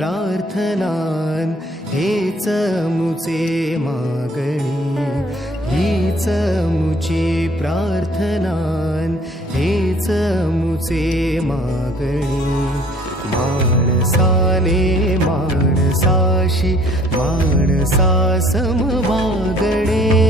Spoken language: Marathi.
प्रार्थनान हेच मुचे मागणी, हीच मुची प्रार्थनान हेच मुचे मागणी. माणसाने माणसाशी माणसा सम वागणे,